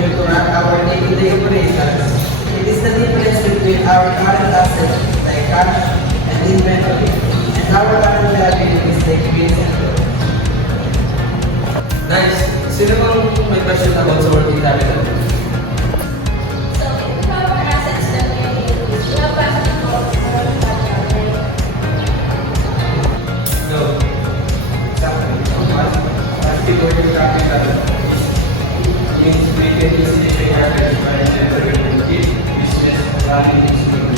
here to rank our day-to-day operations. It is the difference between our current assets like cash and inventory and our current liabilities like bills and loans. Nice. Sino bang may question about sa working capital?